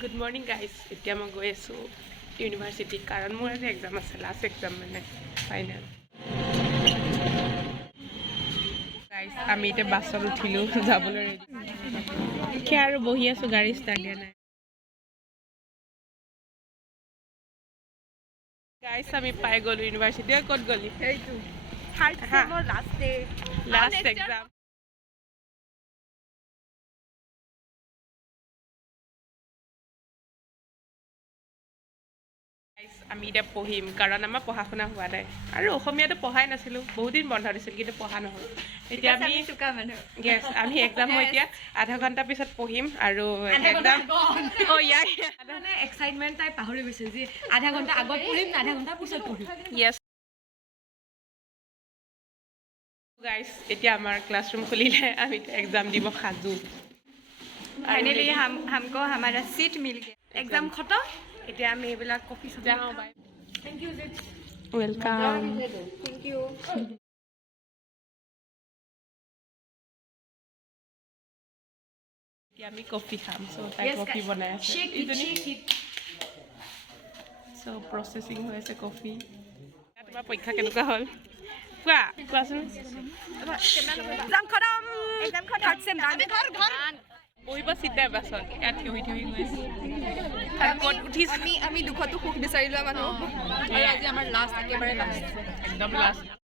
Good morning guys. এতিয়া মই গৈ আছো ইউনিভাৰ্চিটি কাৰণ মোৰ আজি এক্সাম আছে লাষ্ট এক্সাম মানে ফাইনেল গাইস আমি এতিয়া বাছত উঠিলো যাবলৈ ৰেডি কি আৰু বহি আছো গাড়ী ষ্টাৰ্ট দিয়া নাই গাইস আমি পাই গলো ইউনিভাৰ্চিটি ক'ত গলি এইটো থাৰ্ড সেমৰ লাষ্ট এক্সাম আমি এতিয়া পঢ়িম কাৰণ আমাৰ পঢ়া শুনা হোৱা নাই আৰু অসমীয়াটো পঢ়াই নাছিলোঁ বহুত দিন বন্ধ দিছিল কিন্তু পঢ়া নহ'ল এতিয়া আমি গেছ আমি এক্সাম হয় এতিয়া আধা ঘণ্টা পিছত পঢ়িম আৰু এক্সাম মানে এক্সাইটমেণ্ট তাই পাহৰি গৈছে যে আধা ঘণ্টা আগত পঢ়িম আধা ঘণ্টা পিছত পঢ়িম য়েছ গাইছ এতিয়া আমাৰ ক্লাছৰুম খুলিলে আমি এক্সাম দিব সাজু ফাইনেলি हमको हमारा सीट मिल गया एग्जाम खतम এতিয়া আমি এইবিলাক কফি যাওঁ বাই থ্যাংক ইউ জিত ওয়েলকাম থ্যাংক ইউ এতিয়া আমি কফি খাম সো তাই কফি বনাই আছে ইজনী সো প্ৰসেসিং হৈ আছে কফি তোমাৰ পৰীক্ষা কেনেকুৱা হ'ল কোৱাচোন এক্সাম খতম থাৰ্ড সেম আমি ঘৰ বহিব চিন্তাই বাছত ইয়াত থিয় গৈ আৰু ক'ত উঠিছ আমি দুখতো সুখ বিচাৰি লোৱা মানুহ আৰু আজি আমাৰ লাষ্ট একেবাৰে লাষ্ট একদম লাষ্ট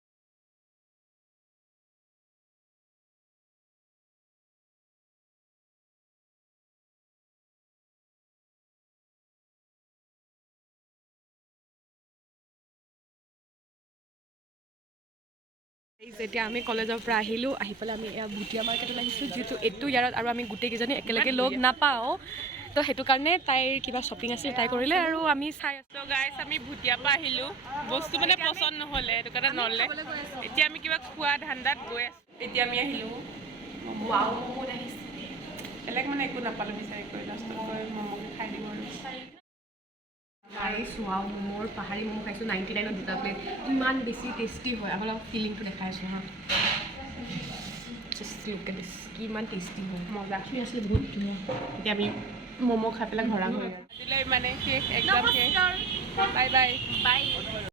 যেতিয়া আমি কলেজৰ পৰা আহিলোঁ আহি পেলাই আমি এয়া ভুটীয়া মাৰ্কেটত আহিছোঁ যিহেতু এইটো ইয়াৰত আৰু আমি গোটেইকেইজনী একেলগে লগ নাপাওঁ তো সেইটো কাৰণে তাইৰ কিবা শ্বপিং আছিল তাই কৰিলে আৰু আমি চাই তো গাইছ আমি ভুটীয়াৰ পৰা আহিলোঁ বস্তু মানে পচন্দ নহ'লে সেইটো কাৰণে নললে এতিয়া আমি কিবা খোৱা ধান্দাত গৈ আছোঁ এতিয়া আমি আহিলোঁ বেলেগ মানে একো নাপালোঁ বিচাৰি কৰি লাষ্টত গৈ ম'ম'কে খাই দিব আৰু খাইছোঁ আৰু ম'মৰ পাহাৰী ম'ম' খাইছোঁ 99ত দুটা প্লেট ইমান বেছি টেষ্টি হয় আপোনাক ফিলিংটো দেখাই আছোঁ হা জাষ্ট লুক এট দিছ কিমান টেষ্টি হয় মজা চিৰিয়াছলি বহুত ধুনীয়া এতিয়া আমি ম'ম' খাই পেলাই ঘৰা হৈ গ'ল আজিলৈ মানে শেষ এক্সাম শেষ বাই বাই